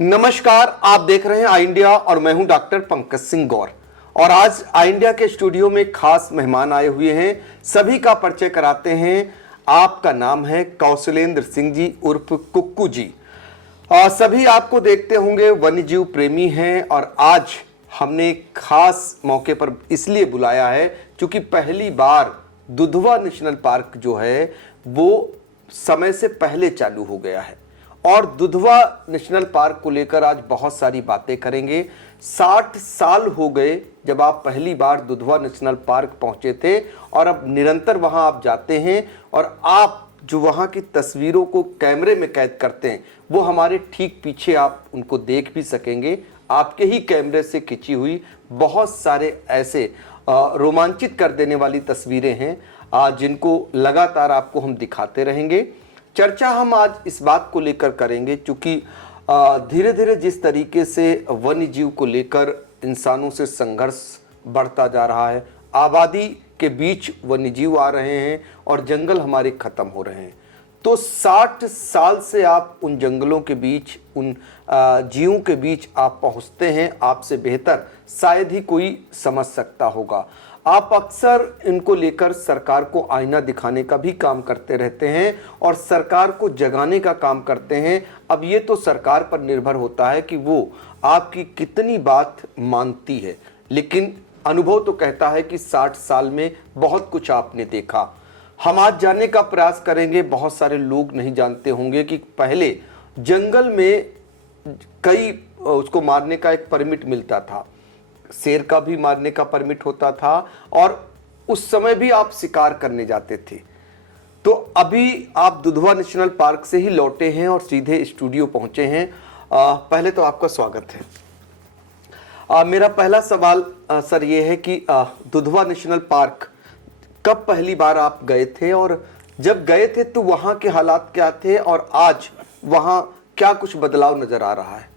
नमस्कार, आप देख रहे हैं आई इंडिया और मैं हूं डॉक्टर पंकज सिंह गौर। और आज आई इंडिया के स्टूडियो में खास मेहमान आए हुए हैं। सभी का परिचय कराते हैं। आपका नाम है कौशलेंद्र सिंह जी उर्फ कुक्कू जी। सभी आपको देखते होंगे, वन्यजीव प्रेमी हैं और आज हमने एक खास मौके पर इसलिए बुलाया है क्योंकि पहली बार दुधवा नेशनल पार्क जो है वो समय से पहले चालू हो गया है और दुधवा नेशनल पार्क को लेकर आज बहुत सारी बातें करेंगे। 60 साल हो गए जब आप पहली बार दुधवा नेशनल पार्क पहुंचे थे और अब निरंतर वहां आप जाते हैं और आप जो वहां की तस्वीरों को कैमरे में कैद करते हैं वो हमारे ठीक पीछे आप उनको देख भी सकेंगे। आपके ही कैमरे से खिंची हुई बहुत सारे ऐसे रोमांचित कर देने वाली तस्वीरें हैं जिनको लगातार आपको हम दिखाते रहेंगे। चर्चा हम आज इस बात को लेकर करेंगे क्योंकि धीरे धीरे जिस तरीके से वन्य जीव को लेकर इंसानों से संघर्ष बढ़ता जा रहा है, आबादी के बीच वन्य जीव आ रहे हैं और जंगल हमारे खत्म हो रहे हैं, तो 60 साल से आप उन जंगलों के बीच, उन जीवों के बीच आप पहुंचते हैं। आपसे बेहतर शायद ही कोई समझ सकता होगा। आप अक्सर इनको लेकर सरकार को आईना दिखाने का भी काम करते रहते हैं और सरकार को जगाने का काम करते हैं। अब ये तो सरकार पर निर्भर होता है कि वो आपकी कितनी बात मानती है, लेकिन अनुभव तो कहता है कि 60 साल में बहुत कुछ आपने देखा। हम आज जानने का प्रयास करेंगे। बहुत सारे लोग नहीं जानते होंगे कि पहले जंगल में कई उसको मारने का एक परमिट मिलता था, शेर का भी मारने का परमिट होता था और उस समय भी आप शिकार करने जाते थे। तो अभी आप दुधवा नेशनल पार्क से ही लौटे हैं और सीधे स्टूडियो पहुंचे हैं। पहले तो आपका स्वागत है। मेरा पहला सवाल सर ये है कि दुधवा नेशनल पार्क कब पहली बार आप गए थे और जब गए थे तो वहां के हालात क्या थे और आज वहां क्या कुछ बदलाव नजर आ रहा है?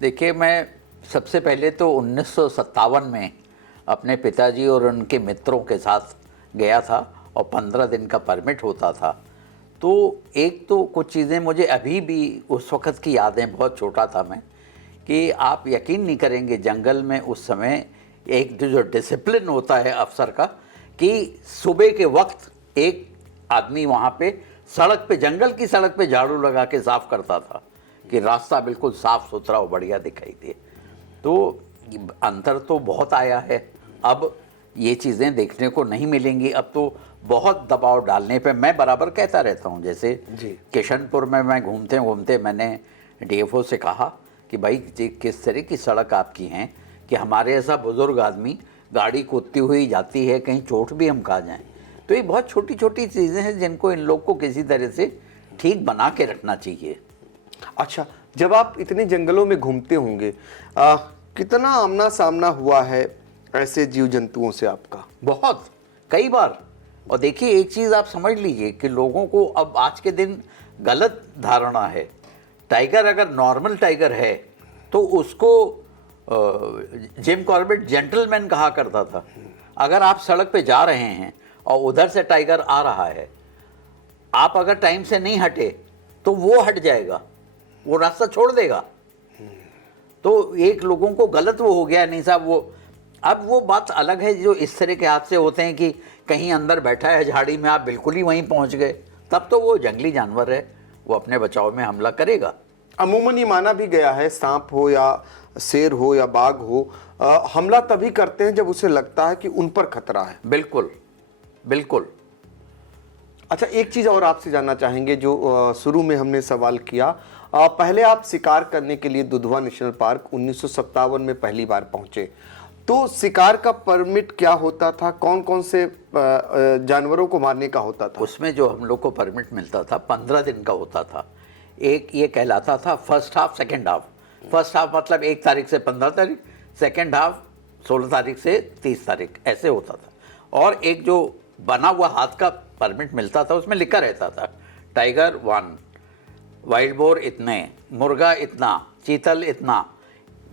देखिए, मैं सबसे पहले तो 1957 में अपने पिताजी और उनके मित्रों के साथ गया था और 15 दिन का परमिट होता था। तो एक तो कुछ चीज़ें मुझे अभी भी उस वक़्त की यादें, बहुत छोटा था मैं, कि आप यकीन नहीं करेंगे जंगल में उस समय एक जो डिसिप्लिन होता है अफसर का, कि सुबह के वक्त एक आदमी वहाँ पे सड़क पे, जंगल की सड़क पे झाड़ू लगा के साफ़ करता था कि रास्ता बिल्कुल साफ़ सुथरा और बढ़िया दिखाई दे। तो अंतर तो बहुत आया है। अब ये चीज़ें देखने को नहीं मिलेंगी। अब तो बहुत दबाव डालने पे मैं बराबर कहता रहता हूँ। जैसे किशनपुर में मैं घूमते घूमते मैंने डीएफओ से कहा कि भाई किस तरह की सड़क आपकी हैं कि हमारे ऐसा बुज़ुर्ग आदमी गाड़ी कूदती हुई जाती है, कहीं चोट भी हम खा जाएं। तो ये बहुत छोटी छोटी चीज़ें हैं जिनको इन लोग को किसी तरह से ठीक बना के रखना चाहिए। अच्छा, जब आप इतने जंगलों में घूमते होंगे, कितना आमना सामना हुआ है ऐसे जीव जंतुओं से आपका? बहुत, कई बार। और देखिए, एक चीज़ आप समझ लीजिए कि लोगों को अब आज के दिन गलत धारणा है। टाइगर अगर नॉर्मल टाइगर है तो उसको जिम कॉर्बेट जेंटलमैन कहा करता था। अगर आप सड़क पे जा रहे हैं और उधर से टाइगर आ रहा है, आप अगर टाइम से नहीं हटे तो वो हट जाएगा, वो रास्ता छोड़ देगा। तो एक लोगों को गलत वो हो गया, नहीं साहब वो, अब वो बात अलग है जो इस तरह के हादसे होते हैं कि कहीं अंदर बैठा है झाड़ी में, आप बिल्कुल ही वहीं पहुंच गए, तब तो वो जंगली जानवर है, वो अपने बचाव में हमला करेगा। अमूमन ये माना भी गया है, सांप हो या शेर हो या बाघ हो, हमला तभी करते हैं जब उसे लगता है कि उन पर खतरा है। बिल्कुल बिल्कुल। अच्छा, एक चीज़ और आपसे जानना चाहेंगे जो शुरू में हमने सवाल किया। पहले आप शिकार करने के लिए दुधवा नेशनल पार्क 1957 में पहली बार पहुंचे, तो शिकार का परमिट क्या होता था? कौन कौन से जानवरों को मारने का होता था? उसमें जो हम लोग को परमिट मिलता था 15 दिन का होता था। एक ये कहलाता था first half, second half. First half मतलब 1 तारीख से 15 तारीख, सेकेंड हाफ 16 तारीख से 30 तारीख, ऐसे होता था। और एक जो बना हुआ हाथ का परमिट मिलता था, उसमें लिखा रहता था टाइगर 1, वाइल्ड बोर इतने, मुर्गा इतना, चीतल इतना,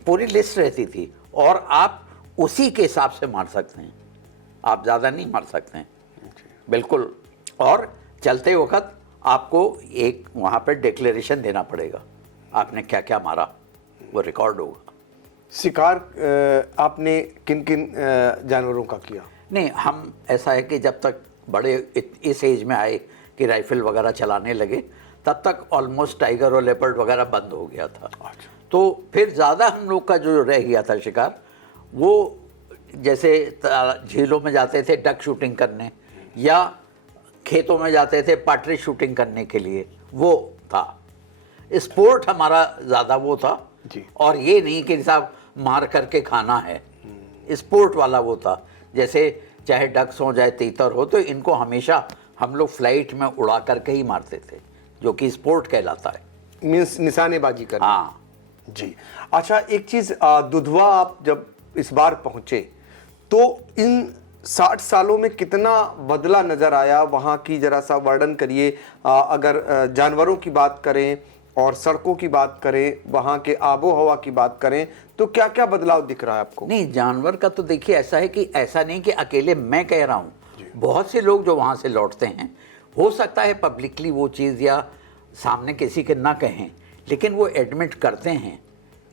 पूरी लिस्ट रहती थी और आप उसी के हिसाब से मार सकते हैं, आप ज़्यादा नहीं मार सकते हैं। बिल्कुल। और चलते वक्त आपको एक वहाँ पर डिक्लेरेशन देना पड़ेगा, आपने क्या क्या मारा। वो रिकॉर्ड होगा। शिकार आपने किन किन जानवरों का किया? नहीं, हम ऐसा है कि जब तक बड़े इस एज में आए कि राइफल वगैरह चलाने लगे, तब तक ऑलमोस्ट टाइगर और लेपर्ड वगैरह बंद हो गया था। तो फिर ज़्यादा हम लोग का जो रह गया था शिकार, वो जैसे झीलों में जाते थे डक शूटिंग करने, या खेतों में जाते थे पार्ट्रिज शूटिंग करने के लिए, वो था स्पोर्ट हमारा ज़्यादा वो था जी। और ये नहीं कि साहब मार करके खाना है, स्पोर्ट वाला वो था। जैसे चाहे डक्स हो चाहे तीतर हो, तो इनको हमेशा हम लोग फ्लाइट में उड़ा करके ही मारते थे, जो कि स्पोर्ट कहलाता है। मीन्स निशानेबाजी करना। हाँ जी। अच्छा, एक चीज, दुधवा आप जब इस बार पहुंचे तो इन 60 सालों में कितना बदला नजर आया वहां की, जरा सा वर्णन करिए। अगर जानवरों की बात करें और सड़कों की बात करें, वहां के आबो हवा की बात करें, तो क्या क्या बदलाव दिख रहा है आपको? नहीं, जानवर का तो देखिए ऐसा है कि ऐसा नहीं कि अकेले मैं कह रहा हूँ, बहुत से लोग जो वहाँ से लौटते हैं, हो सकता है पब्लिकली वो चीज़ या सामने किसी के ना कहें, लेकिन वो एडमिट करते हैं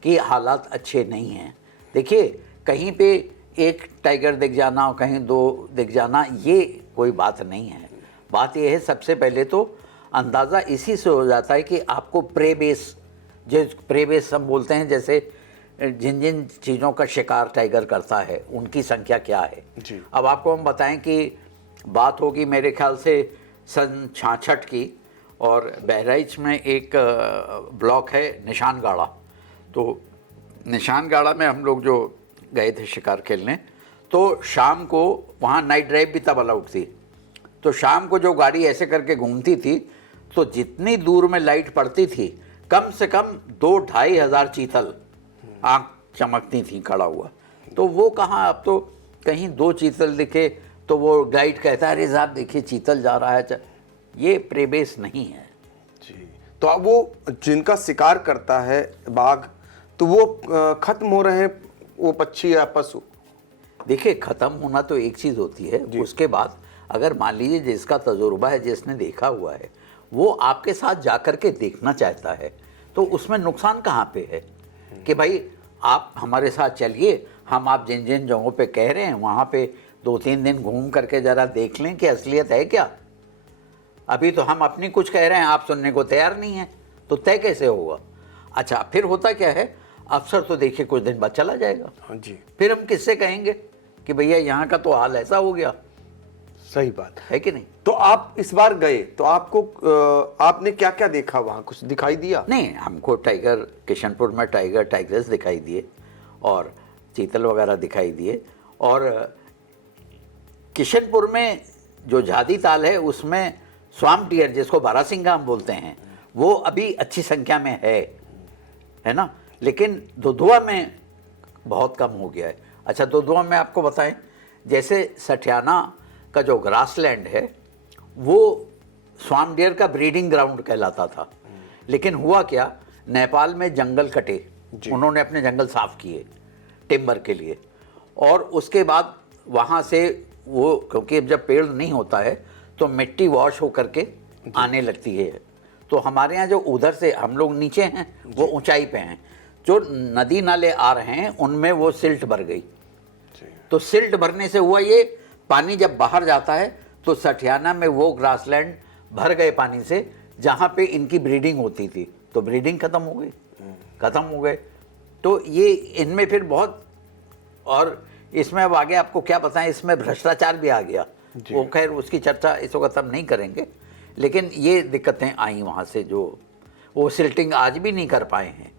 कि हालात अच्छे नहीं हैं। देखिए, कहीं पे एक टाइगर दिख जाना और कहीं 2 दिख जाना, ये कोई बात नहीं है। बात यह है, सबसे पहले तो अंदाज़ा इसी से हो जाता है कि आपको प्रे बेस, जो प्रे बेस हम बोलते हैं, जैसे जिन जिन चीज़ों का शिकार टाइगर करता है उनकी संख्या क्या है जी। अब आपको हम बताएं कि बात होगी मेरे ख्याल से सन 66 की, और बहराइच में एक ब्लॉक है निशानगाड़ा। तो निशानगाड़ा में हम लोग जो गए थे शिकार खेलने, तो शाम को वहाँ नाइट ड्राइव भी तब अलाउड थी। तो शाम को जो गाड़ी ऐसे करके घूमती थी, तो जितनी दूर में लाइट पड़ती थी, कम से कम 2-2.5 हज़ार चीतल आँख चमकती थी खड़ा हुआ। तो वो कहाँ, अब तो कहीं 2 चीतल दिखे तो वो गाइड कहता है, अरे साहब देखिए चीतल जा रहा है। ये प्रेबेस नहीं है जी। तो अब वो जिनका शिकार करता है बाघ, तो वो खत्म हो रहे हैं वो पक्षी या पशु? देखिए, ख़त्म होना तो एक चीज़ होती है, उसके बाद अगर मान लीजिए जिसका तजुर्बा है, जिसने देखा हुआ है, वो आपके साथ जाकर के देखना चाहता है, तो उसमें नुकसान कहाँ पे है कि भाई आप हमारे साथ चलिए, हम आप जिन जिन जगहों पे कह रहे हैं वहाँ पे 2-3 दिन घूम करके ज़रा देख लें कि असलियत है क्या। अभी तो हम अपनी कुछ कह रहे हैं, आप सुनने को तैयार नहीं हैं, तो तय कैसे होगा? अच्छा, फिर होता क्या है, अफसर तो देखिए कुछ दिन बाद चला जाएगा। हाँ जी। फिर हम किससे कहेंगे कि भैया यहाँ का तो हाल ऐसा हो गया, सही बात है कि नहीं? तो आप इस बार गए तो आपको आपने क्या क्या देखा वहां, कुछ दिखाई दिया? नहीं, हमको टाइगर, किशनपुर में टाइगर टाइग्रेस दिखाई दिए और चीतल वगैरह दिखाई दिए, और किशनपुर में जो झादी ताल है उसमें स्वाम्प डियर, जिसको बारासिंगा हम बोलते हैं, वो अभी अच्छी संख्या में है ना, लेकिन दुधवा में बहुत कम हो गया है। अच्छा, दुधवा में आपको बताएं, जैसे सठियाना का जो ग्रासलैंड है वो स्वाम्प डियर का ब्रीडिंग ग्राउंड कहलाता था, लेकिन हुआ क्या, नेपाल में जंगल कटे, उन्होंने अपने जंगल साफ किए टिम्बर के लिए, और उसके बाद वहाँ से वो, क्योंकि अब जब पेड़ नहीं होता है तो मिट्टी वॉश होकर के आने लगती है, तो हमारे यहाँ जो उधर से हम लोग नीचे हैं वो ऊंचाई पे हैं, जो नदी नाले आ रहे हैं उनमें वो सिल्ट भर गई। तो सिल्ट भरने से हुआ ये, पानी जब बाहर जाता है तो सठियाना में वो ग्रासलैंड भर गए पानी से, जहाँ पे इनकी ब्रीडिंग होती थी, तो ब्रीडिंग खत्म हो गई, खत्म हो गए। तो ये इनमें फिर बहुत, और इसमें अब आगे आपको क्या बताएं, इसमें भ्रष्टाचार भी आ गया, वो खैर उसकी चर्चा इस वक्त हम नहीं करेंगे, लेकिन ये दिक्कतें आई वहाँ से, जो वो सिल्टिंग आज भी नहीं कर पाए हैं।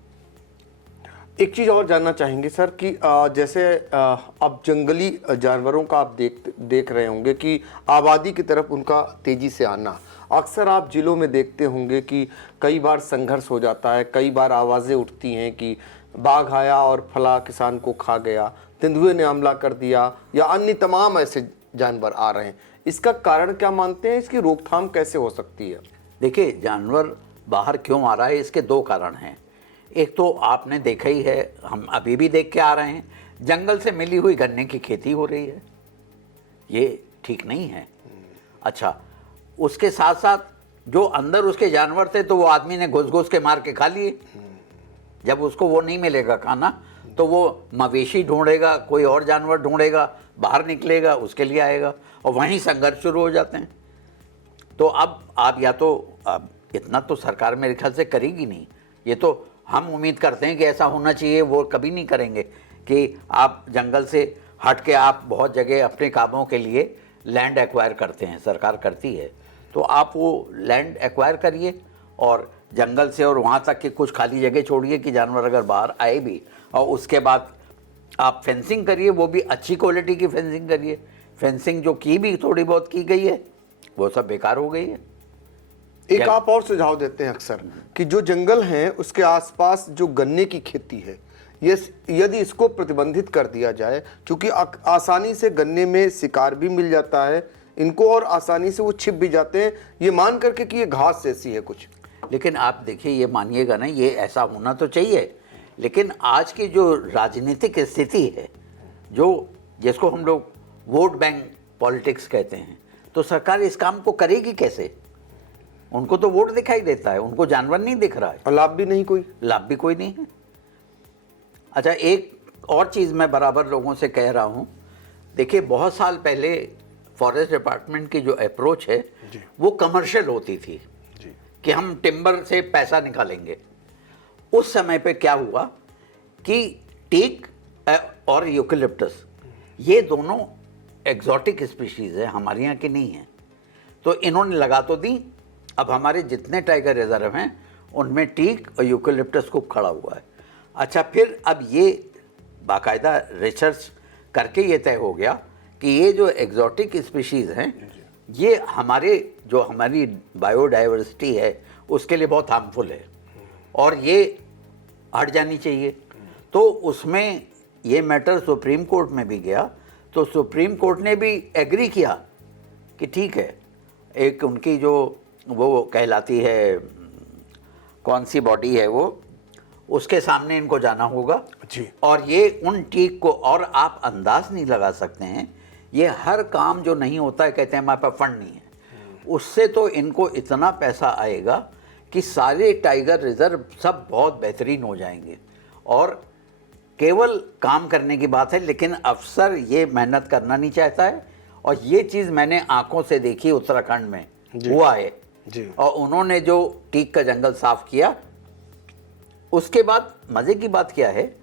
एक चीज़ और जानना चाहेंगे सर कि जैसे अब जंगली जानवरों का आप देख रहे होंगे कि आबादी की तरफ उनका तेज़ी से आना, अक्सर आप जिलों में देखते होंगे कि कई बार संघर्ष हो जाता है, कई बार आवाज़ें उठती हैं कि बाघ आया और फला किसान को खा गया, तेंदुए ने हमला कर दिया, या अन्य तमाम ऐसे जानवर आ रहे हैं। इसका कारण क्या मानते हैं, इसकी रोकथाम कैसे हो सकती है? देखिए, जानवर बाहर क्यों आ रहा है, इसके 2 कारण हैं। एक तो आपने देखा ही है, हम अभी भी देख के आ रहे हैं, जंगल से मिली हुई गन्ने की खेती हो रही है, ये ठीक नहीं है। अच्छा, उसके साथ साथ जो अंदर उसके जानवर थे तो वो आदमी ने घुस घुस के मार के खा लिए, जब उसको वो नहीं मिलेगा खाना तो वो मवेशी ढूंढेगा, कोई और जानवर ढूंढेगा, बाहर निकलेगा, उसके लिए आएगा, और वहीं संघर्ष शुरू हो जाते हैं। तो अब आप या तो अब इतना तो सरकार मेरे ख्याल से करेगी नहीं, ये तो हम उम्मीद करते हैं कि ऐसा होना चाहिए, वो कभी नहीं करेंगे कि आप जंगल से हट के आप बहुत जगह अपने कामों के लिए लैंड एक्वायर करते हैं, सरकार करती है, तो आप वो लैंड एक्वायर करिए और जंगल से और वहाँ तक कि कुछ खाली जगह छोड़िए कि जानवर अगर बाहर आए भी, और उसके बाद आप फेंसिंग करिए, वो भी अच्छी क्वालिटी की फेंसिंग करिए। फेंसिंग जो की भी थोड़ी बहुत की गई है वो सब बेकार हो गई है। एक आप और सुझाव देते हैं अक्सर कि जो जंगल हैं उसके आसपास जो गन्ने की खेती है, यदि इसको प्रतिबंधित कर दिया जाए, क्योंकि आसानी से गन्ने में शिकार भी मिल जाता है इनको और आसानी से वो छिप भी जाते हैं, ये मान करके कि ये घास जैसी है कुछ। लेकिन आप देखिए, ये मानिएगा ना, ये ऐसा होना तो चाहिए, लेकिन आज की जो राजनीतिक स्थिति है, जो जिसको हम लोग वोट बैंक पॉलिटिक्स कहते हैं, तो सरकार इस काम को करेगी कैसे? उनको तो वोट दिखाई देता है, उनको जानवर नहीं दिख रहा है, और लाभ भी नहीं कोई, लाभ भी कोई नहीं है। अच्छा, एक और चीज़ मैं बराबर लोगों से कह रहा हूँ, देखिए बहुत साल पहले फॉरेस्ट डिपार्टमेंट की जो अप्रोच है वो कमर्शियल होती थी कि हम टिम्बर से पैसा निकालेंगे। उस समय पे क्या हुआ कि टीक और यूकेलिप्टस ये दोनों एग्जॉटिक स्पीशीज़ है, हमारे यहाँ की नहीं है, तो इन्होंने लगा तो दी। अब हमारे जितने टाइगर रिजर्व हैं उनमें टीक और यूकेलिप्टस खूब खड़ा हुआ है। अच्छा, फिर अब ये बाकायदा रिसर्च करके ये तय हो गया कि ये जो एग्जॉटिक स्पीशीज़ हैं ये हमारी बायोडाइवर्सिटी है उसके लिए बहुत हार्मफुल है और ये हट जानी चाहिए। तो उसमें ये मैटर सुप्रीम कोर्ट में भी गया, तो सुप्रीम कोर्ट ने भी एग्री किया कि ठीक है, एक उनकी जो वो कहलाती है, कौन सी बॉडी है वो, उसके सामने इनको जाना होगा जी। और ये उन टीक को, और आप अंदाज नहीं लगा सकते हैं, ये हर काम जो नहीं होता है कहते हैं हमारे पास फंड नहीं है, उससे तो इनको इतना पैसा आएगा कि सारे टाइगर रिजर्व सब बहुत बेहतरीन हो जाएंगे। और केवल काम करने की बात है, लेकिन अफसर ये मेहनत करना नहीं चाहता है। और ये चीज़ मैंने आंखों से देखी, उत्तराखंड में हुआ है जी। और उन्होंने जो टीक का जंगल साफ किया, उसके बाद मज़े की बात क्या है,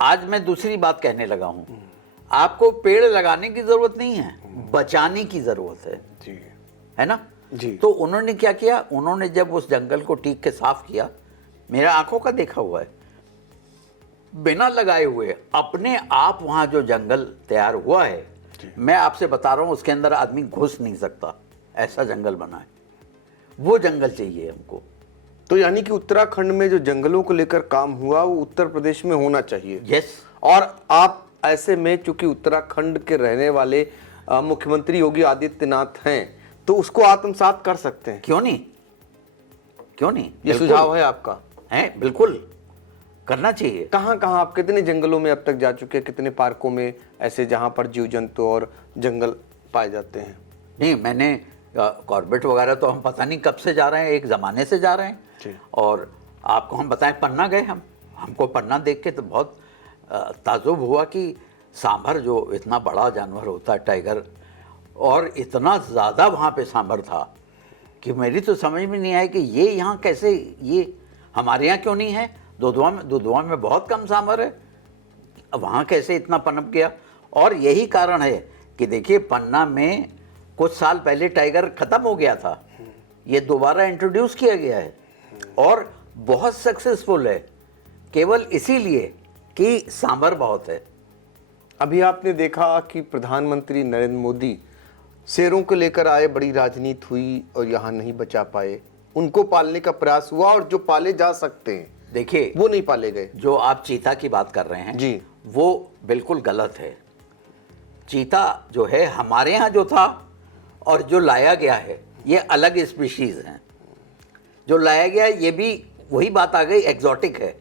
आज मैं दूसरी बात कहने लगा हूँ, आपको पेड़ लगाने की ज़रूरत नहीं है, बचाने की ज़रूरत है जी। है ना जी। तो उन्होंने क्या किया, उन्होंने जब उस जंगल को टीक के साफ किया, मेरा आंखों का देखा हुआ है, बिना लगाए हुए अपने आप वहाँ जो जंगल तैयार हुआ है, मैं आपसे बता रहा हूँ उसके अंदर आदमी घुस नहीं सकता, ऐसा जंगल बना है। वो जंगल चाहिए हमको। तो यानी कि उत्तराखंड में जो जंगलों को लेकर काम हुआ वो उत्तर प्रदेश में होना चाहिए। यस। और आप ऐसे में चूंकि उत्तराखंड के रहने वाले मुख्यमंत्री योगी आदित्यनाथ हैं, तो उसको आत्मसात कर सकते हैं। क्यों नहीं, क्यों नहीं, ये सुझाव है आपका? है, बिल्कुल करना चाहिए। कहाँ कहाँ आप कितने जंगलों में अब तक जा चुके हैं, कितने पार्कों में ऐसे जहाँ पर जीव जंतु और जंगल पाए जाते हैं? नहीं, मैंने कॉर्बेट वगैरह तो हम पता नहीं कब से जा रहे हैं, एक ज़माने से जा रहे हैं जी। और आपको हम बताएं, पन्ना गए हमको पन्ना देख के तो बहुत ताजुब हुआ कि सांभर जो इतना बड़ा जानवर होता है टाइगर, और इतना ज़्यादा वहाँ पे सांभर था कि मेरी तो समझ में नहीं आया कि ये यहाँ कैसे, ये हमारे यहाँ क्यों नहीं है। दुधवा में बहुत कम सांभर है, वहाँ कैसे इतना पनप गया। और यही कारण है कि देखिए पन्ना में कुछ साल पहले टाइगर ख़त्म हो गया था, ये दोबारा इंट्रोड्यूस किया गया है और बहुत सक्सेसफुल है, केवल इसीलिए कि सांभर बहुत है। अभी आपने देखा कि प्रधानमंत्री नरेंद्र मोदी शेरों को लेकर आए, बड़ी राजनीति हुई और यहाँ नहीं बचा पाए, उनको पालने का प्रयास हुआ और जो पाले जा सकते हैं देखिए वो नहीं पाले गए। जो आप चीता की बात कर रहे हैं जी, वो बिल्कुल गलत है। चीता जो है हमारे यहाँ जो था और जो लाया गया है ये अलग स्पीशीज़ हैं। जो लाया गया ये भी वही बात आ गई, एग्जॉटिक है।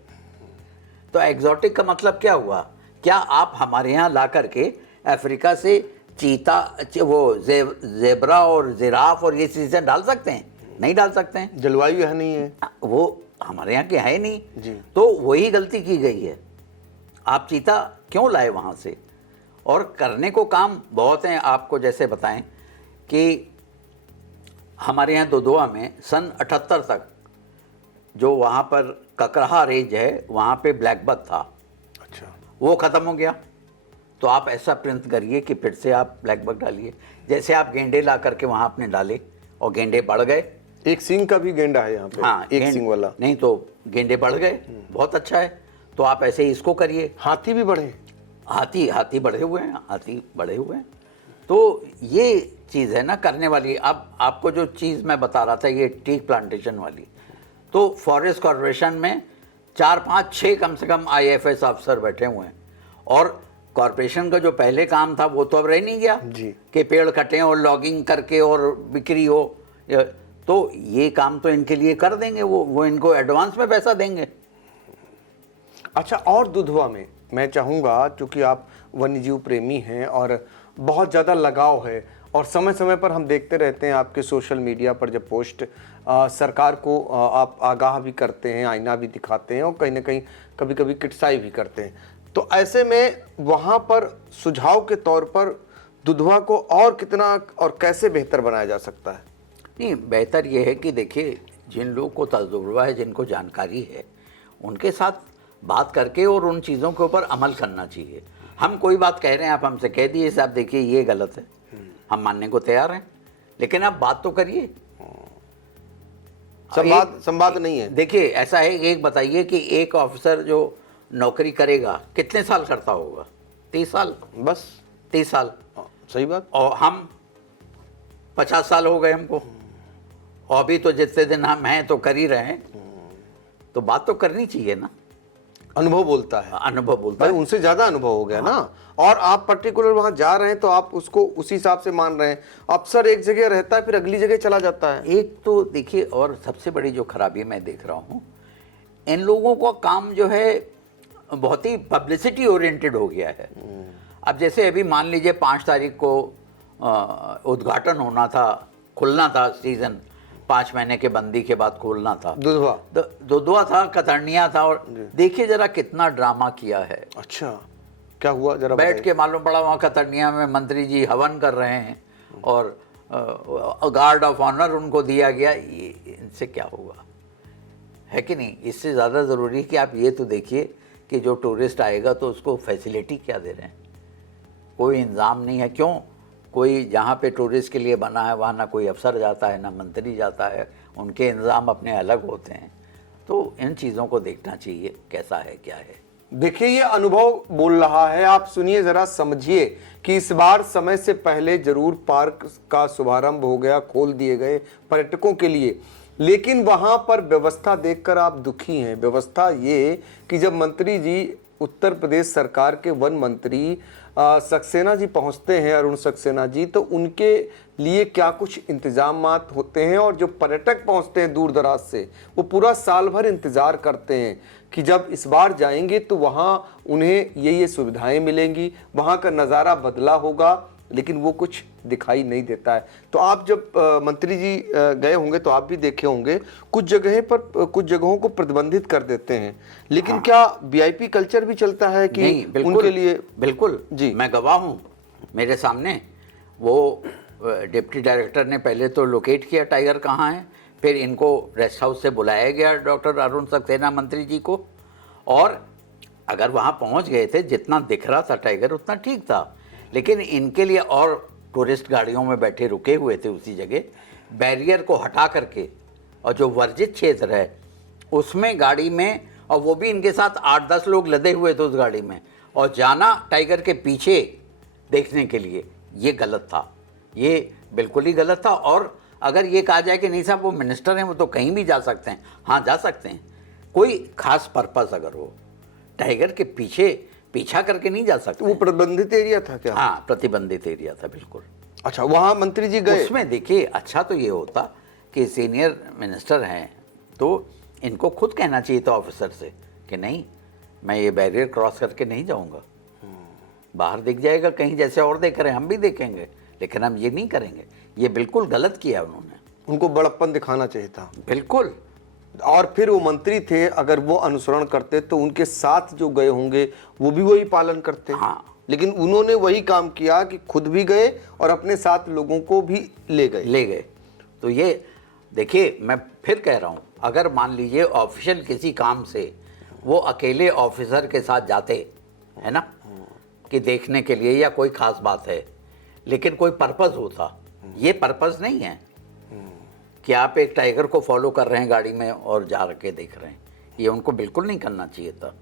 तो एग्जॉटिक का मतलब क्या हुआ, क्या आप हमारे यहाँ ला करके अफ्रीका से चीता, वो जेब्रा और जिराफ और ये चीज़ें डाल सकते हैं? नहीं डाल सकते हैं। जलवायु यह नहीं है। वो हमारे यहाँ के है नहीं, जी। तो वही गलती की गई है। आप चीता क्यों लाए वहाँ से? और करने को काम बहुत हैं। आपको जैसे बताएं कि हमारे यहाँ दुधवा में सन 78 तक जो वहाँ पर ककरहा रेंज है, वहाँ पे ब्लैक बक था, अच्छा, वो ख़त्म हो गया। तो आप ऐसा प्रयत्न करिए कि फिर से आप ब्लैक बक डालिए। जैसे आप गेंडे ला करके वहाँ आपने डाले और गेंडे बढ़ गए। एक सींग का भी गेंडा है यहाँ पे। हाँ, एक सींग वाला। नहीं तो गेंडे बढ़ गए, बहुत अच्छा है। तो आप ऐसे ही इसको करिए। हाथी भी बढ़े। हाथी बढ़े हुए हैं, हाथी बढ़े हुए हैं। तो ये चीज़ है ना करने वाली। अब आपको जो चीज़ मैं बता रहा था, ये टीक प्लांटेशन वाली, तो फॉरेस्ट कॉर्पोरेशन में 4 5 6 कम से कम IFS अफसर बैठे हुए हैं। और कॉर्पोरेशन का जो पहले काम था वो तो अब रह नहीं गया जी। कि पेड़ कटें और लॉगिंग करके और बिक्री हो। तो ये काम तो इनके लिए कर देंगे, वो इनको एडवांस में पैसा देंगे। अच्छा, और दुधवा में मैं चाहूँगा, चूँकि आप वन्यजीव प्रेमी हैं और बहुत ज़्यादा लगाव है, और समय समय पर हम देखते रहते हैं आपके सोशल मीडिया पर जब पोस्ट सरकार को आप आगाह भी करते हैं, आईना भी दिखाते हैं और कहीं ना कहीं कभी कभी क्रिटिसाइज भी करते हैं। तो ऐसे में वहाँ पर सुझाव के तौर पर दुधवा को और कितना और कैसे बेहतर बनाया जा सकता है? नहीं, बेहतर ये है कि देखिए, जिन लोगों को तजुर्बा है, जिनको जानकारी है, उनके साथ बात करके और उन चीज़ों के ऊपर अमल करना चाहिए। हम कोई बात कह रहे हैं, आप हमसे कह दिए साहब देखिए ये गलत है, हम मानने को तैयार हैं, लेकिन आप बात तो करिए। संवाद नहीं है। देखिए ऐसा है, एक बताइए कि एक ऑफिसर जो नौकरी करेगा कितने साल करता होगा? 30 साल, बस 30 साल। सही बात। और हम 50 साल हो गए हमको, और अभी तो जितने दिन हम हैं तो कर ही रहे हैं। तो बात तो करनी चाहिए ना। अनुभव बोलता है। अनुभव बोलता भाई है। उनसे ज्यादा अनुभव हो गया ना, और आप पर्टिकुलर वहां जा रहे हैं तो आप उसको उसी हिसाब से मान रहे हैं। अफसर एक जगह रहता है फिर अगली जगह चला जाता है। एक तो देखिए, और सबसे बड़ी जो खराबी मैं देख रहा हूँ, इन लोगों का काम जो है बहुत ही पब्लिसिटी ओरिएंटेड हो गया है। अब जैसे अभी मान लीजिए 5 तारीख को उद्घाटन होना था, खुलना था सीजन, 5 महीने के बंदी के बाद खोलना था। दुधवा था, कतरनिया था, और देखिए जरा कितना ड्रामा किया है। अच्छा, क्या हुआ जरा बैठ के मालूम पड़ा वहाँ कतरनिया में मंत्री जी हवन कर रहे हैं और गार्ड ऑफ ऑनर उनको दिया गया। ये इनसे क्या होगा, है कि नहीं? इससे ज़्यादा ज़रूरी है कि आप ये तो देखिए कि जो टूरिस्ट आएगा तो उसको फैसिलिटी क्या दे रहे हैं। कोई इंतज़ाम नहीं है। क्यों? कोई जहाँ पे टूरिस्ट के लिए बना है वहाँ ना कोई अफसर जाता है ना मंत्री जाता है, उनके इंतज़ाम अपने अलग होते हैं। तो इन चीज़ों को देखना चाहिए कैसा है क्या है। देखिए, ये अनुभव बोल रहा है, आप सुनिए जरा, समझिए कि इस बार समय से पहले जरूर पार्क का शुभारंभ हो गया, खोल दिए गए पर्यटकों के लिए, लेकिन वहां पर व्यवस्था देखकर आप दुखी हैं। व्यवस्था ये कि जब मंत्री जी, उत्तर प्रदेश सरकार के वन मंत्री सक्सेना जी पहुंचते हैं, अरुण सक्सेना जी, तो उनके लिए क्या कुछ इंतजामात होते हैं, और जो पर्यटक पहुंचते हैं दूर दराज से, वो पूरा साल भर इंतजार करते हैं कि जब इस बार जाएंगे तो वहाँ उन्हें ये सुविधाएं मिलेंगी, वहाँ का नज़ारा बदला होगा, लेकिन वो कुछ दिखाई नहीं देता है। तो आप जब मंत्री जी गए होंगे तो आप भी देखे होंगे कुछ जगह पर कुछ जगहों को प्रतिबंधित कर देते हैं, लेकिन क्या VIP कल्चर भी चलता है कि नहीं, बिल्कुल, उनके लिए? बिल्कुल जी, मैं गवाह हूँ, मेरे सामने। वो डिप्टी डायरेक्टर ने पहले तो लोकेट किया टाइगर कहाँ है, फिर इनको रेस्ट हाउस से बुलाया गया डॉक्टर अरुण सक्सेना मंत्री जी को, और अगर वहाँ पहुँच गए थे, जितना दिख रहा था टाइगर उतना ठीक था, लेकिन इनके लिए और टूरिस्ट गाड़ियों में बैठे रुके हुए थे उसी जगह, बैरियर को हटा करके, और जो वर्जित क्षेत्र है उसमें गाड़ी में, और वो भी इनके साथ 8-10 लोग लदे हुए थे उस गाड़ी में, और जाना टाइगर के पीछे देखने के लिए, ये गलत था, ये बिल्कुल ही गलत था। और अगर ये कहा जाए कि नहीं साहब वो मिनिस्टर हैं, वो तो कहीं भी जा सकते हैं, हाँ जा सकते हैं, कोई खास पर्पस अगर हो, टाइगर के पीछे पीछा करके नहीं जा सकते। वो प्रतिबंधित एरिया था क्या? हाँ, प्रतिबंधित एरिया था, बिल्कुल। अच्छा, वहाँ मंत्री जी गए? उसमें देखिए, अच्छा तो ये होता कि सीनियर मिनिस्टर हैं तो इनको खुद कहना चाहिए था ऑफिसर से कि नहीं, मैं ये बैरियर क्रॉस करके नहीं जाऊंगा, बाहर दिख जाएगा कहीं, जैसे और देख रहे हैं हम भी देखेंगे, लेकिन हम ये नहीं करेंगे। ये बिल्कुल गलत किया उन्होंने। उनको बड़प्पन दिखाना चाहिए था। बिल्कुल, और फिर वो मंत्री थे, अगर वो अनुसरण करते तो उनके साथ जो गए होंगे वो भी वही पालन करते। हाँ। लेकिन उन्होंने वही काम किया कि खुद भी गए और अपने साथ लोगों को भी ले गए। तो ये देखिए, मैं फिर कह रहा हूँ, अगर मान लीजिए ऑफिशियल किसी काम से वो अकेले ऑफिसर के साथ जाते, है ना, कि देखने के लिए या कोई खास बात है, लेकिन कोई पर्पस होता, ये पर्पस नहीं है कि आप एक टाइगर को फॉलो कर रहे हैं गाड़ी में और जा के देख रहे हैं, ये उनको बिल्कुल नहीं करना चाहिए था।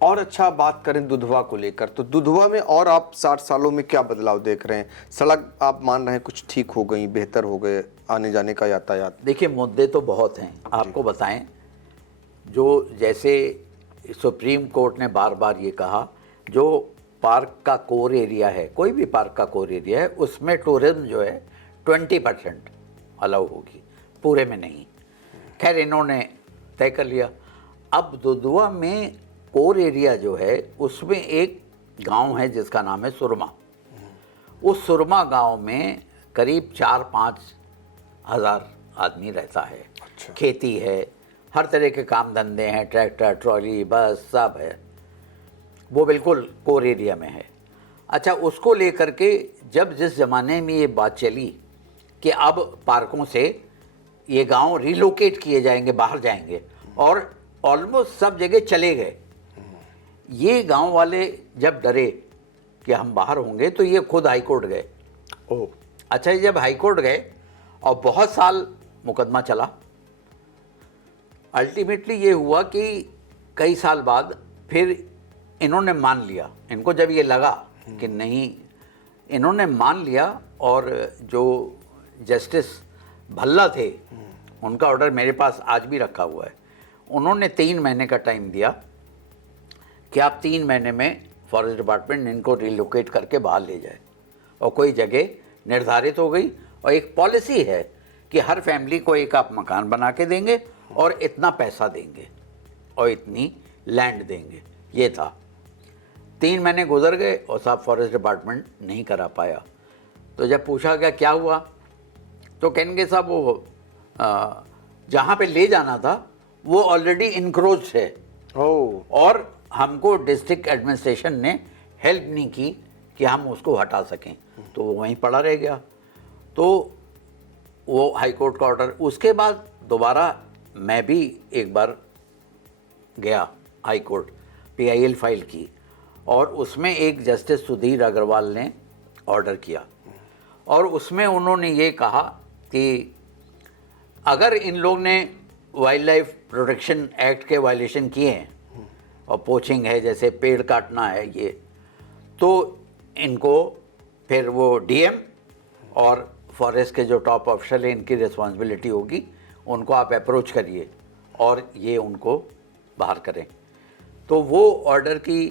और अच्छा, बात करें दुधवा को लेकर, तो दुधवा में और आप 60 सालों में क्या बदलाव देख रहे हैं? सड़क आप मान रहे हैं कुछ ठीक हो गई, बेहतर हो गए आने जाने का यातायात? देखिए, मुद्दे तो बहुत हैं, आपको बताएं। जो जैसे सुप्रीम कोर्ट ने बार बार ये कहा, जो पार्क का कोर एरिया है, कोई भी पार्क का कोर एरिया है, उसमें टूरिज्म जो है 20% अलाउ होगी, पूरे में नहीं। खैर, इन्होंने तय कर लिया। अब दुधवा में कोर एरिया जो है, उसमें एक गांव है जिसका नाम है सुरमा। उस सुरमा गांव में करीब 4-5 हज़ार आदमी रहता है। अच्छा। खेती है, हर तरह के काम धंधे हैं, ट्रैक्टर, ट्रॉली, बस सब है। वो बिल्कुल कोर एरिया में है। अच्छा, उसको लेकर के जब जिस ज़माने में ये बात चली कि अब पार्कों से ये गांव रिलोकेट किए जाएंगे, बाहर जाएंगे, और ऑलमोस्ट सब जगह चले गए। ये गांव वाले जब डरे कि हम बाहर होंगे, तो ये खुद हाई कोर्ट गए। ओह। अच्छा, जब हाई कोर्ट गए और बहुत साल मुकदमा चला, अल्टीमेटली ये हुआ कि कई साल बाद फिर इन्होंने मान लिया। इनको जब ये लगा कि नहीं, इन्होंने मान लिया। और जो जस्टिस भल्ला थे, उनका ऑर्डर मेरे पास आज भी रखा हुआ है। उन्होंने 3 महीने का टाइम दिया कि आप 3 महीने में फॉरेस्ट डिपार्टमेंट इनको रिलोकेट करके बाहर ले जाए। और कोई जगह निर्धारित हो गई, और एक पॉलिसी है कि हर फैमिली को एक आप मकान बना के देंगे और इतना पैसा देंगे और इतनी लैंड देंगे। ये था। 3 महीने गुजर गए और साहब फॉरेस्ट डिपार्टमेंट नहीं करा पाया। तो जब पूछा गया क्या हुआ, तो कहेंगे साहब वो जहाँ पे ले जाना था वो ऑलरेडी इनक्रोच है। ओह। और हमको डिस्ट्रिक्ट एडमिनिस्ट्रेशन ने हेल्प नहीं की कि हम उसको हटा सकें, तो वो वहीं पड़ा रह गया। तो वो हाई कोर्ट का ऑर्डर, उसके बाद दोबारा मैं भी एक बार गया हाई कोर्ट, PIL फाइल की, और उसमें एक जस्टिस सुधीर अग्रवाल ने ऑर्डर किया। और उसमें उन्होंने ये कहा कि अगर इन लोग ने वाइल्ड लाइफ प्रोटेक्शन एक्ट के वायलेशन किए हैं, और पोचिंग है, जैसे पेड़ काटना है, ये तो इनको फिर वो DM और फॉरेस्ट के जो टॉप ऑफिसर हैं, इनकी रिस्पॉन्सिबिलिटी होगी, उनको आप अप्रोच करिए और ये उनको बाहर करें। तो वो ऑर्डर की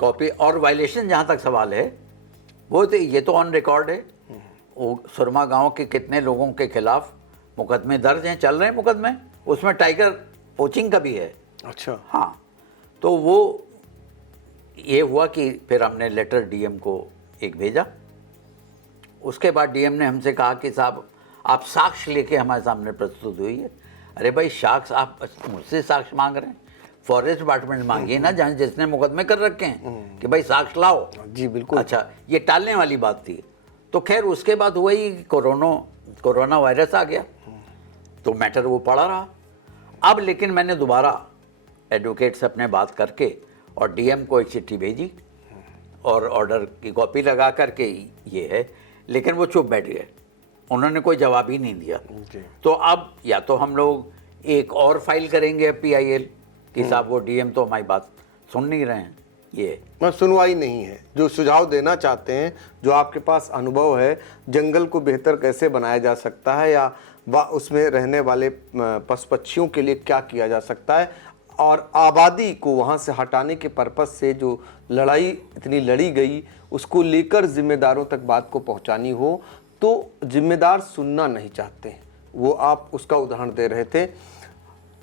कॉपी, और वायलेशन जहाँ तक सवाल है, वो तो ये तो ऑन रिकॉर्ड है। वो सुरमा गांव के कितने लोगों के खिलाफ मुकदमे दर्ज हैं, चल रहे हैं मुकदमे, उसमें टाइगर पोचिंग का भी है। अच्छा। हाँ, तो वो ये हुआ कि फिर हमने लेटर DM को एक भेजा। उसके बाद DM ने हमसे कहा कि साहब आप साक्ष्य लेके हमारे सामने प्रस्तुत हुई है। अरे भाई, साक्ष्य आप मुझसे साक्ष्य मांग रहे हैं? फॉरेस्ट डिपार्टमेंट मांगिए ना, जहाँ जिसने मुकदमे कर रखे हैं, कि भाई साक्ष्य लाओ। जी बिल्कुल। अच्छा, ये टालने वाली बात थी। तो खैर, उसके बाद हुआ ही कोरोना वायरस आ गया, तो मैटर वो पड़ा रहा। अब लेकिन मैंने दोबारा एडवोकेट से अपने बात करके और DM को एक चिट्ठी भेजी और ऑर्डर की कॉपी लगा करके ये है, लेकिन वो चुप बैठ गए, उन्होंने कोई जवाब ही नहीं दिया। तो अब या तो हम लोग एक और फाइल करेंगे PIL कि साहब वो DM तो हमारी बात सुन नहीं रहे हैं, ये सुनवाई नहीं है। जो सुझाव देना चाहते हैं, जो आपके पास अनुभव है, जंगल को बेहतर कैसे बनाया जा सकता है, या उसमें रहने वाले पशु पक्षियों के लिए क्या किया जा सकता है, और आबादी को वहाँ से हटाने के पर्पस से जो लड़ाई इतनी लड़ी गई, उसको लेकर जिम्मेदारों तक बात को पहुँचानी हो, तो जिम्मेदार सुनना नहीं चाहते। वो आप उसका उदाहरण दे रहे थे।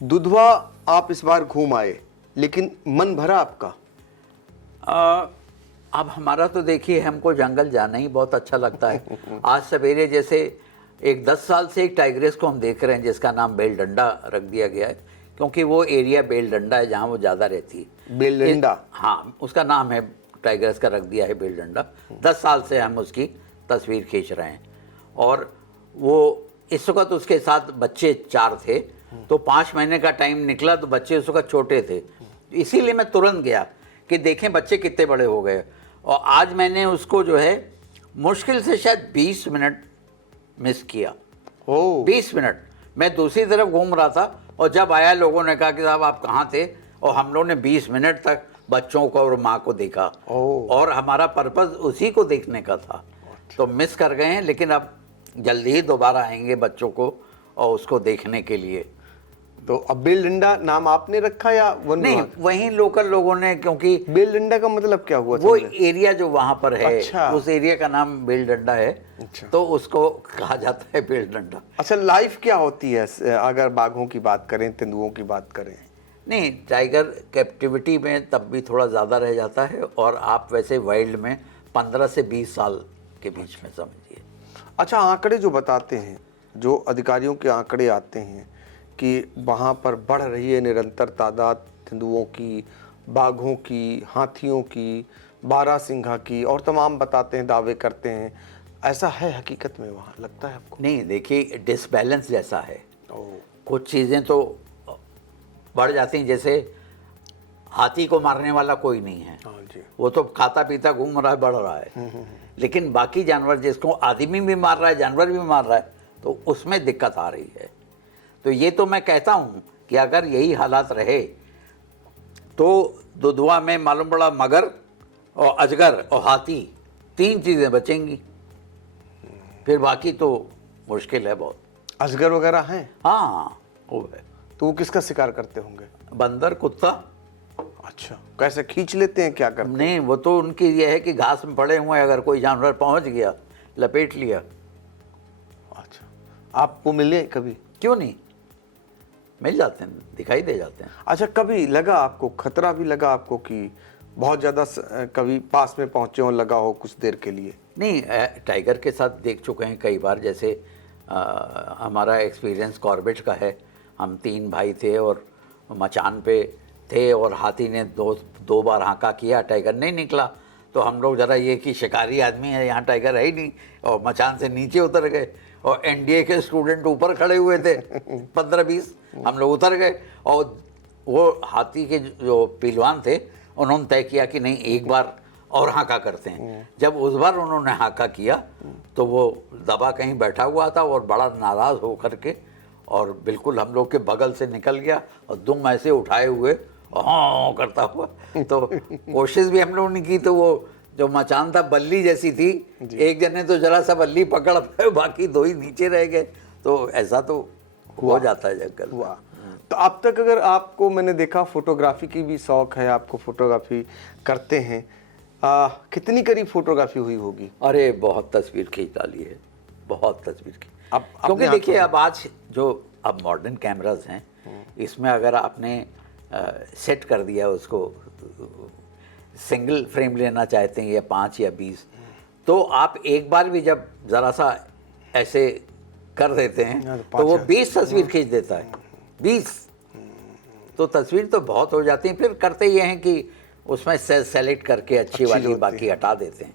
दुधवा आप इस बार घूम आए, लेकिन मन भरा आपका? अब हमारा तो देखिए, हमको जंगल जाना ही बहुत अच्छा लगता है। आज सवेरे जैसे एक 10 साल से एक टाइग्रेस को हम देख रहे हैं जिसका नाम बेलडंडा रख दिया गया है, क्योंकि वो एरिया बेलडंडा है जहाँ वो ज़्यादा रहती है। बेलडंडा? हाँ, उसका नाम है, टाइग्रेस का रख दिया है बेलडंडा। 10 साल से हम उसकी तस्वीर खींच रहे हैं। और वो इस वक्त उसके साथ बच्चे 4 थे, तो 5 महीने का टाइम निकला तो बच्चे उस वक्त छोटे थे, इसीलिए मैं तुरंत गया कि देखें बच्चे कितने बड़े हो गए। और आज मैंने उसको जो है मुश्किल से शायद 20 मिनट मिस किया। 20 मिनट मैं दूसरी तरफ घूम रहा था, और जब आया लोगों ने कहा कि साहब आप कहाँ थे, और हम लोगों ने 20 मिनट तक बच्चों को और माँ को देखा, और हमारा पर्पस उसी को देखने का था। तो मिस कर गए हैं, लेकिन अब जल्दी ही दोबारा आएंगे बच्चों को और उसको देखने के लिए। तो अब बेलडंडा नाम आपने रखा या वन नहीं, विभाग? वहीं लोकल लोगों ने, क्योंकि बेलडंडा का मतलब क्या हुआ? वो एरिया जो वहाँ पर है, अच्छा। उस एरिया का नाम बेलडंडा है। अच्छा। तो उसको कहा जाता है बेलडंडा। अच्छा, लाइफ क्या होती है अगर बाघों की बात करें, तेंदुओं की बात करें? नहीं, टाइगर कैप्टिविटी में तब भी थोड़ा ज़्यादा रह जाता है, और आप वैसे वाइल्ड में 15 से 20 साल के बीच में समझिए। अच्छा, आंकड़े जो बताते हैं, जो अधिकारियों के आंकड़े आते हैं कि वहाँ पर बढ़ रही है निरंतर तादाद तेंदुओं की, बाघों की, हाथियों की, बारहसिंघा की, और तमाम बताते हैं, दावे करते हैं। ऐसा है हकीकत में वहाँ, लगता है आपको? नहीं, देखिए डिसबैलेंस जैसा है। ओह, कुछ चीज़ें तो बढ़ जाती हैं, जैसे हाथी को मारने वाला कोई नहीं है, हाँ जी। वो तो खाता पीता घूम रहा है, बढ़ रहा है। लेकिन बाकी जानवर, जिसको आदमी भी मार रहा है, जानवर भी मार रहा है, तो उसमें दिक्कत आ रही है। तो ये तो मैं कहता हूँ कि अगर यही हालात रहे तो दुधवा में मालूम पड़ा मगर और अजगर और हाथी 3 चीज़ें बचेंगी, फिर बाकी तो मुश्किल है बहुत। अजगर वगैरह हैं? हाँ, वो है। तो वो किसका शिकार करते होंगे? बंदर, कुत्ता। अच्छा, कैसे खींच लेते हैं, क्या करते हैं? नहीं, वो तो उनकी ये है कि घास में पड़े हुए हैं, अगर कोई जानवर पहुंच गया लपेट लिया। अच्छा, आपको मिले कभी? क्यों नहीं, मिल जाते हैं, दिखाई दे जाते हैं। अच्छा, कभी लगा आपको, खतरा भी लगा आपको कि बहुत ज़्यादा कभी पास में पहुँचे हो, लगा हो कुछ देर के लिए? नहीं, टाइगर के साथ देख चुके हैं कई बार। जैसे हमारा एक्सपीरियंस कॉर्बेट का है। हम 3 भाई थे और मचान पे थे, और हाथी ने दो बार हांका किया, टाइगर नहीं निकला। तो हम लोग ज़रा ये कि शिकारी आदमी है, यहाँ टाइगर है ही नहीं, और मचान से नीचे उतर गए, और एनडीए के स्टूडेंट ऊपर खड़े हुए थे 15-20, हम लोग उतर गए। और वो हाथी के जो पहलवान थे, उन्होंने तय किया कि नहीं, एक बार और हांका करते हैं। जब उस बार उन्होंने हांका किया तो वो दबा कहीं बैठा हुआ था, और बड़ा नाराज़ होकर के और बिल्कुल हम लोग के बगल से निकल गया, और दुम ऐसे उठाए हुए हाँ करता हुआ। तो कोशिश भी हम लोगों ने की, तो वो जो मचान था बल्ली जैसी थी, एक जने तो जरा सा बल्ली पकड़ पाए, बाकी 2 ही नीचे रह गए। तो ऐसा तो हो जाता है जंगल। वाह। तो अब तक अगर आपको, मैंने देखा फोटोग्राफी की भी शौक है आपको, फोटोग्राफी करते हैं, कितनी करीब फोटोग्राफी हुई होगी? अरे बहुत तस्वीर खींच डाली है, बहुत तस्वीर खींच। अब क्योंकि देखिए, अब आज जो अब मॉडर्न कैमरास हैं, इसमें अगर आपने सेट कर दिया उसको, सिंगल फ्रेम लेना चाहते हैं या 5 या 20, तो आप एक बार भी जब ज़रा सा ऐसे कर देते हैं तो वो 20 तस्वीर खींच देता है। 20 तो तस्वीर तो बहुत हो जाती है। फिर करते ये हैं कि उसमें सेलेक्ट करके अच्छी वाली बाकी हटा देते हैं।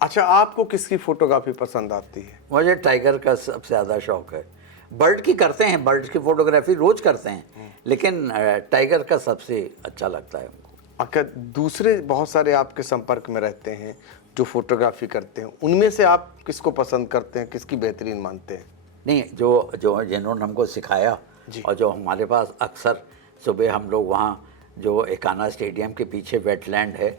अच्छा, आपको किसकी फोटोग्राफी पसंद आती है? मुझे टाइगर का सबसे ज़्यादा शौक है। बर्ड की करते हैं, बर्ड की फोटोग्राफी रोज़ करते हैं, लेकिन टाइगर का सबसे अच्छा लगता है हमको। अगर दूसरे बहुत सारे आपके संपर्क में रहते हैं जो फोटोग्राफी करते हैं, उनमें से आप किसको पसंद करते हैं, किसकी बेहतरीन मानते हैं? नहीं, जो जिन्होंने हमको सिखाया, और जो हमारे पास अक्सर सुबह हम लोग वहाँ जो एकाना स्टेडियम के पीछे वेटलैंड है,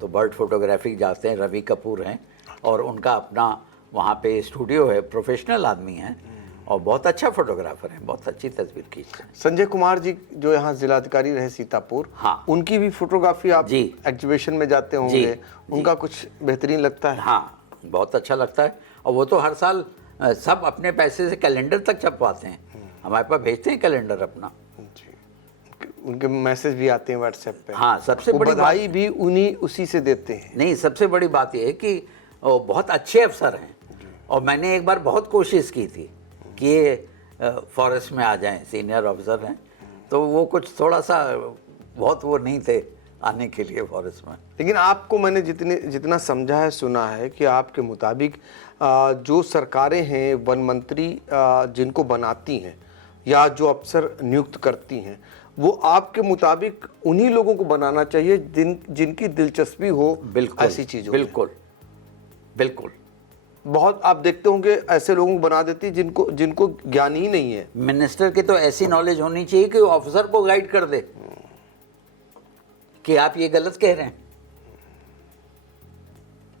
तो बर्ड फोटोग्राफी जाते हैं, रवि कपूर हैं, और उनका अपना वहाँ पे स्टूडियो है, प्रोफेशनल आदमी हैं, और बहुत अच्छा फोटोग्राफर हैं, बहुत अच्छी तस्वीर खींचते हैं। संजय कुमार जी जो यहाँ जिलाधिकारी रहे सीतापुर, हाँ, उनकी भी फोटोग्राफी आप एग्जीबिशन में जाते होंगे, उनका कुछ बेहतरीन लगता है? हाँ, बहुत अच्छा लगता है। और वो तो हर साल सब अपने पैसे से कैलेंडर तक छपवाते हैं, हमारे पास भेजते हैं कैलेंडर अपना जी। उनके मैसेज भी आते हैं व्हाट्सएप पे? हाँ, सबसे बड़ी बधाई भी उसी से देते हैं। नहीं, सबसे बड़ी बात यह है कि वो बहुत अच्छे अफसर हैं, और मैंने एक बार बहुत कोशिश की थी कि ये फॉरेस्ट में आ जाएं, सीनियर ऑफिसर हैं, तो वो कुछ थोड़ा सा बहुत वो नहीं थे आने के लिए फॉरेस्ट में। लेकिन आपको मैंने जितना समझा है, सुना है कि आपके मुताबिक जो सरकारें हैं, वन मंत्री जिनको बनाती हैं या जो अफसर नियुक्त करती हैं, वो आपके मुताबिक उन्हीं लोगों को बनाना चाहिए जिनकी दिलचस्पी हो बिल्कुल ऐसी चीज़ों में। बिल्कुल बिल्कुल। बहुत आप देखते होंगे ऐसे लोगों को बना देती जिनको ज्ञान ही नहीं है। मिनिस्टर की तो ऐसी नॉलेज होनी चाहिए कि वो ऑफिसर को गाइड कर दे कि आप ये गलत कह रहे हैं।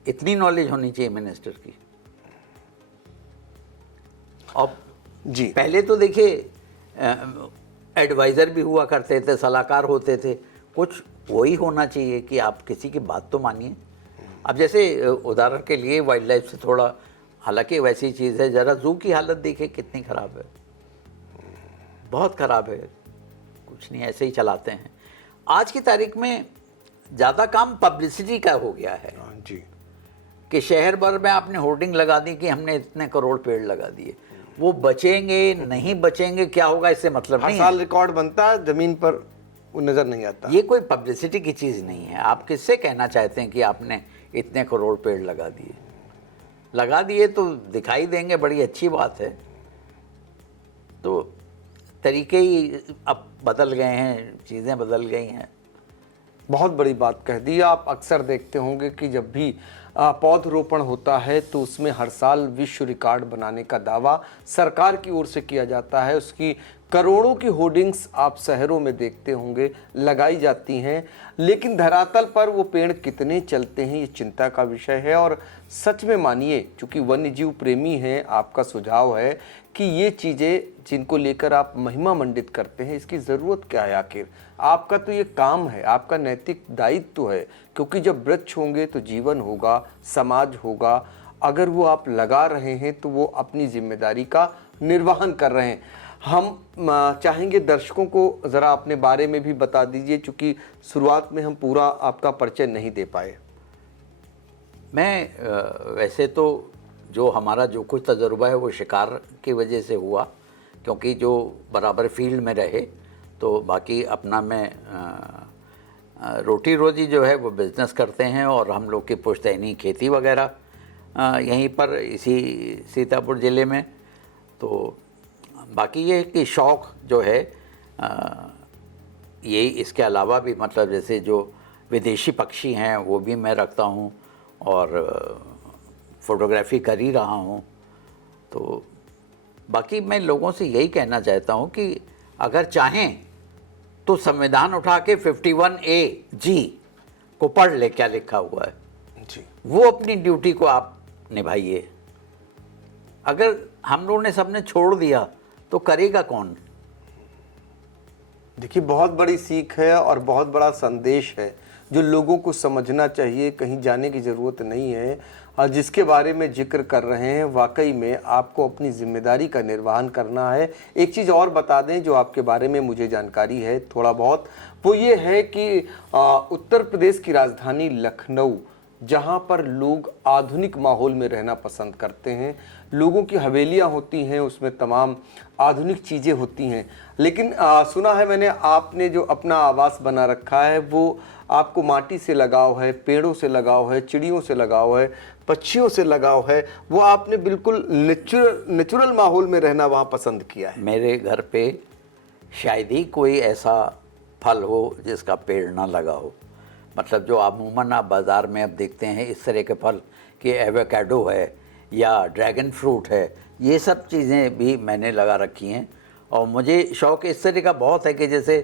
इतनी नॉलेज होनी चाहिए मिनिस्टर की। और जी, पहले तो देखिए एडवाइज़र भी हुआ करते थे, सलाहकार होते थे, कुछ वही होना चाहिए कि आप किसी की बात तो मानिए। अब जैसे उदाहरण के लिए वाइल्ड लाइफ से थोड़ा, हालांकि वैसी चीज़ है, ज़रा जू की हालत देखिए कितनी ख़राब है, बहुत ख़राब है, कुछ नहीं ऐसे ही चलाते हैं। आज की तारीख में ज़्यादा काम पब्लिसिटी का हो गया है जी, कि शहर भर में आपने होर्डिंग लगा दी कि हमने इतने करोड़ पेड़ लगा दिए। वो बचेंगे नहीं बचेंगे क्या होगा इससे मतलब हर नहीं साल है। रिकॉर्ड बनता है, जमीन पर वो नजर नहीं आता। ये कोई पब्लिसिटी की चीज़ नहीं है। आप किससे कहना चाहते हैं कि आपने इतने करोड़ पेड़ लगा दिए तो दिखाई देंगे, बड़ी अच्छी बात है। तो तरीके ही अब बदल गए हैं, चीज़ें बदल गई हैं। बहुत बड़ी बात कह दी। आप अक्सर देखते होंगे कि जब भी पौधरोपण होता है तो उसमें हर साल विश्व रिकॉर्ड बनाने का दावा सरकार की ओर से किया जाता है। उसकी करोड़ों की होर्डिंग्स आप शहरों में देखते होंगे लगाई जाती हैं, लेकिन धरातल पर वो पेड़ कितने चलते हैं ये चिंता का विषय है। और सच में मानिए, चूंकि वन्य जीव प्रेमी हैं, आपका सुझाव है कि ये चीज़ें जिनको लेकर आप महिमा मंडित करते हैं, इसकी ज़रूरत क्या है? आखिर आपका तो ये काम है, आपका नैतिक दायित्व है, क्योंकि जब वृक्ष होंगे तो जीवन होगा, समाज होगा। अगर वो आप लगा रहे हैं तो वो अपनी जिम्मेदारी का निर्वहन कर रहे हैं। हम चाहेंगे दर्शकों को ज़रा अपने बारे में भी बता दीजिए, चूँकि शुरुआत में हम पूरा आपका परिचय नहीं दे पाए। मैं वैसे तो जो हमारा जो कुछ तजुर्बा है वो शिकार की वजह से हुआ, क्योंकि जो बराबर फील्ड में रहे, तो बाकी अपना मैं रोटी रोजी जो है वो बिज़नेस करते हैं। और हम लोग की पुश्तैनी खेती वगैरह यहीं पर इसी सीतापुर ज़िले में। तो बाकी ये कि शौक़ जो है यही, इसके अलावा भी मतलब जैसे जो विदेशी पक्षी हैं वो भी मैं रखता हूँ और फ़ोटोग्राफ़ी कर ही रहा हूँ। तो बाकी मैं लोगों से यही कहना चाहता हूँ कि अगर चाहें तो संविधान उठा के 51A(G) को पढ़ ले, क्या लिखा हुआ है जी, वो अपनी ड्यूटी को आप निभाइए। अगर हम लोगों ने सबने छोड़ दिया तो करेगा कौन? देखिए, बहुत बड़ी सीख है और बहुत बड़ा संदेश है जो लोगों को समझना चाहिए। कहीं जाने की ज़रूरत नहीं है। और जिसके बारे में जिक्र कर रहे हैं, वाकई में आपको अपनी जिम्मेदारी का निर्वहन करना है। एक चीज़ और बता दें जो आपके बारे में मुझे जानकारी है थोड़ा बहुत, वो ये है कि उत्तर प्रदेश की राजधानी लखनऊ, जहाँ पर लोग आधुनिक माहौल में रहना पसंद करते हैं, लोगों की हवेलियाँ होती हैं, उसमें तमाम आधुनिक चीज़ें होती हैं, लेकिन सुना है मैंने आपने जो अपना आवास बना रखा है वो आपको माटी से लगाव है, पेड़ों से लगाव है, चिड़ियों से लगाव है, पक्षियों से लगाव है। वो आपने बिल्कुल नेचुरल माहौल में रहना वहाँ पसंद किया है। मेरे घर पे शायद ही कोई ऐसा फल हो जिसका पेड़ ना लगा हो। मतलब जो अमूमन आप बाज़ार में अब देखते हैं इस तरह के फल कि एवोकाडो है या ड्रैगन फ्रूट है, ये सब चीज़ें भी मैंने लगा रखी हैं। और मुझे शौक़ इस तरह का बहुत है कि जैसे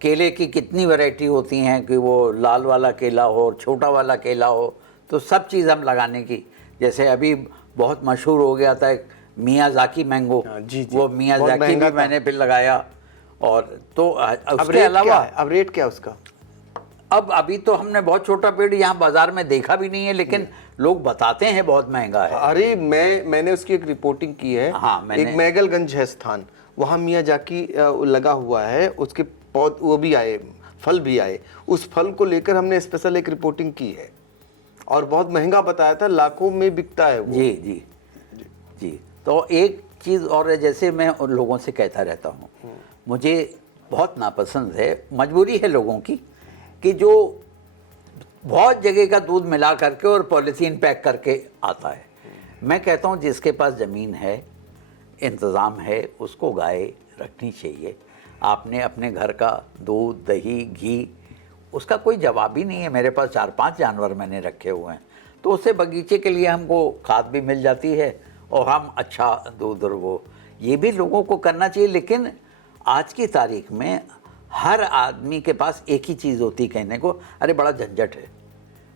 केले की कितनी वैरायटी होती हैं कि वो लाल वाला केला हो और छोटा वाला केला हो, तो सब चीज़ हम लगाने की, जैसे अभी बहुत मशहूर हो गया था मियाज़ाकी मैंगो, जी, वो मियाज़ाकी भी मैंने फिर लगाया। और तो उसके अलावा अब रेट क्या उसका? अब अभी तो हमने बहुत छोटा पेड़ यहाँ बाजार में देखा भी नहीं है, लेकिन लोग बताते हैं बहुत महंगा है। अरे मैंने उसकी एक रिपोर्टिंग की है। हाँ, एक मैगलगंज है स्थान, वहाँ मियाज़ाकी लगा हुआ है, उसके पौध वो भी आए, फल भी आए। उस फल को लेकर हमने स्पेशल एक रिपोर्टिंग की है। और बहुत महंगा बताया था, लाखों में बिकता है वो। जी जी जी। तो एक चीज़ और है, जैसे मैं उन लोगों से कहता रहता हूँ, मुझे बहुत नापसंद है, मजबूरी है लोगों की, कि जो बहुत जगह का दूध मिला करके और पॉलीथीन पैक करके आता है। मैं कहता हूँ जिसके पास ज़मीन है, इंतज़ाम है, उसको गाय रखनी चाहिए। आपने अपने घर का दूध, दही, घी, उसका कोई जवाब ही नहीं है। मेरे पास 4-5 जानवर मैंने रखे हुए हैं, तो उससे बगीचे के लिए हमको खाद भी मिल जाती है और हम अच्छा दूध और वो, ये भी लोगों को करना चाहिए। लेकिन आज की तारीख में हर आदमी के पास एक ही चीज़ होती कहने को, अरे बड़ा झंझट है।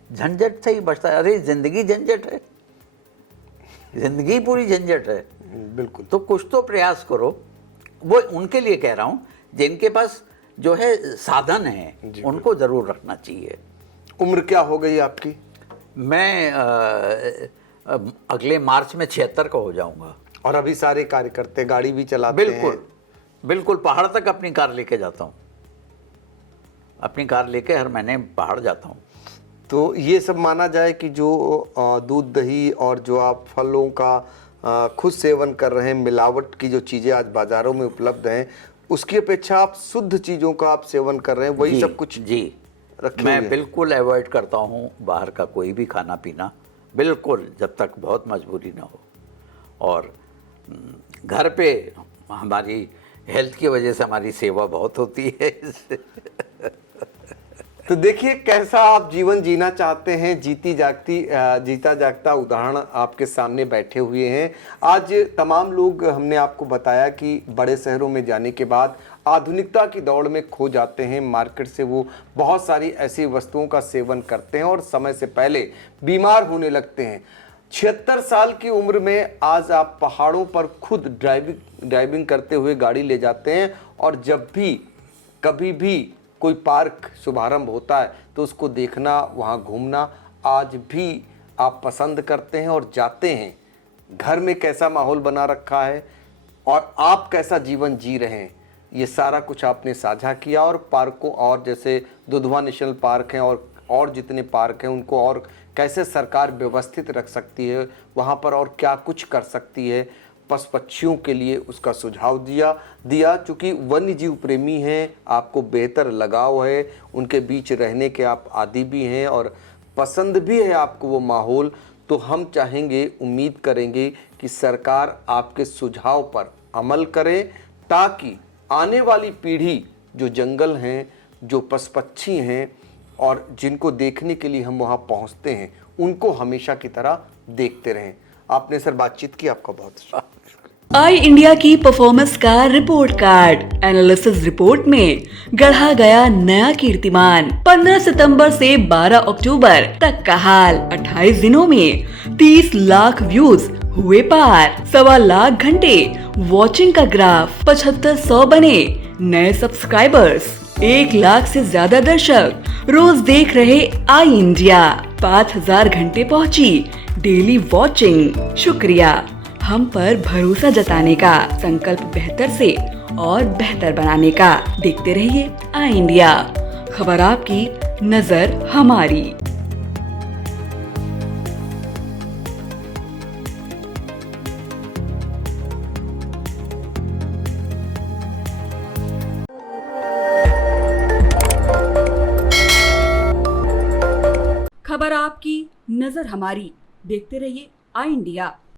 झंझट से ही बचता है। अरे ज़िंदगी झंझट है, ज़िंदगी पूरी झंझट है। बिल्कुल। तो कुछ तो प्रयास करो। वो उनके लिए कह रहा हूँ जिनके पास जो है साधन है, उनको ज़रूर रखना चाहिए। उम्र क्या हो गई आपकी? मैं अगले मार्च में 76 का हो जाऊंगा। और अभी सारे कार्य करते, गाड़ी भी चलाते बिल्कुल हैं? बिल्कुल, पहाड़ तक अपनी कार लेके जाता हूँ। अपनी कार लेके हर महीने पहाड़ जाता हूँ। तो ये सब माना जाए कि जो दूध, दही और जो आप फलों का खुद सेवन कर रहे हैं, मिलावट की जो चीज़ें आज बाज़ारों में उपलब्ध हैं, उसकी अपेक्षा आप शुद्ध चीज़ों का आप सेवन कर रहे हैं, वही सब कुछ जी रखे मैं हुए हैं। बिल्कुल अवॉइड करता हूँ बाहर का कोई भी खाना पीना, बिल्कुल, जब तक बहुत मजबूरी ना हो। और घर पे हमारी हेल्थ की वजह से हमारी सेवा बहुत होती है। तो देखिए कैसा आप जीवन जीना चाहते हैं, जीता जागता उदाहरण आपके सामने बैठे हुए हैं। आज तमाम लोग, हमने आपको बताया कि बड़े शहरों में जाने के बाद आधुनिकता की दौड़ में खो जाते हैं, मार्केट से वो बहुत सारी ऐसी वस्तुओं का सेवन करते हैं और समय से पहले बीमार होने लगते हैं। 76 साल की उम्र में आज आप पहाड़ों पर खुद ड्राइविंग करते हुए गाड़ी ले जाते हैं, और जब भी कभी भी कोई पार्क शुभारंभ होता है तो उसको देखना, वहाँ घूमना आज भी आप पसंद करते हैं और जाते हैं। घर में कैसा माहौल बना रखा है और आप कैसा जीवन जी रहे हैं, ये सारा कुछ आपने साझा किया। और पार्कों, और जैसे दुधवा नेशनल पार्क हैं और जितने पार्क हैं, उनको और कैसे सरकार व्यवस्थित रख सकती है, वहाँ पर और क्या कुछ कर सकती है पशु पक्षियों के लिए, उसका सुझाव दिया। चूँकि वन्य जीव प्रेमी हैं, आपको बेहतर लगाव है, उनके बीच रहने के आप आदी भी हैं और पसंद भी है आपको वो माहौल, तो हम चाहेंगे, उम्मीद करेंगे कि सरकार आपके सुझाव पर अमल करे, ताकि आने वाली पीढ़ी, जो जंगल हैं, जो पशु पक्षी हैं और जिनको देखने के लिए हम वहाँ पहुँचते हैं, उनको हमेशा की तरह देखते रहें। आपने सर बातचीत की, आपका बहुत शुक्रिया। आई इंडिया की परफॉर्मेंस का रिपोर्ट कार्ड एनालिसिस रिपोर्ट में गढ़ा गया नया कीर्तिमान। 15 सितंबर से 12 अक्टूबर तक का हाल, 28 दिनों में 30 लाख व्यूज हुए पार, 1.25 लाख घंटे वॉचिंग का ग्राफ, 7500 बने नए सब्सक्राइबर्स, 1 लाख से ज्यादा दर्शक रोज देख रहे आई इंडिया, 5000 घंटे पहुंची डेली वॉचिंग। शुक्रिया हम पर भरोसा जताने का, संकल्प बेहतर से और बेहतर बनाने का। देखते रहिए आई इंडिया, खबर आपकी, नजर हमारी। खबर आपकी, नजर हमारी। देखते रहिए आई इंडिया।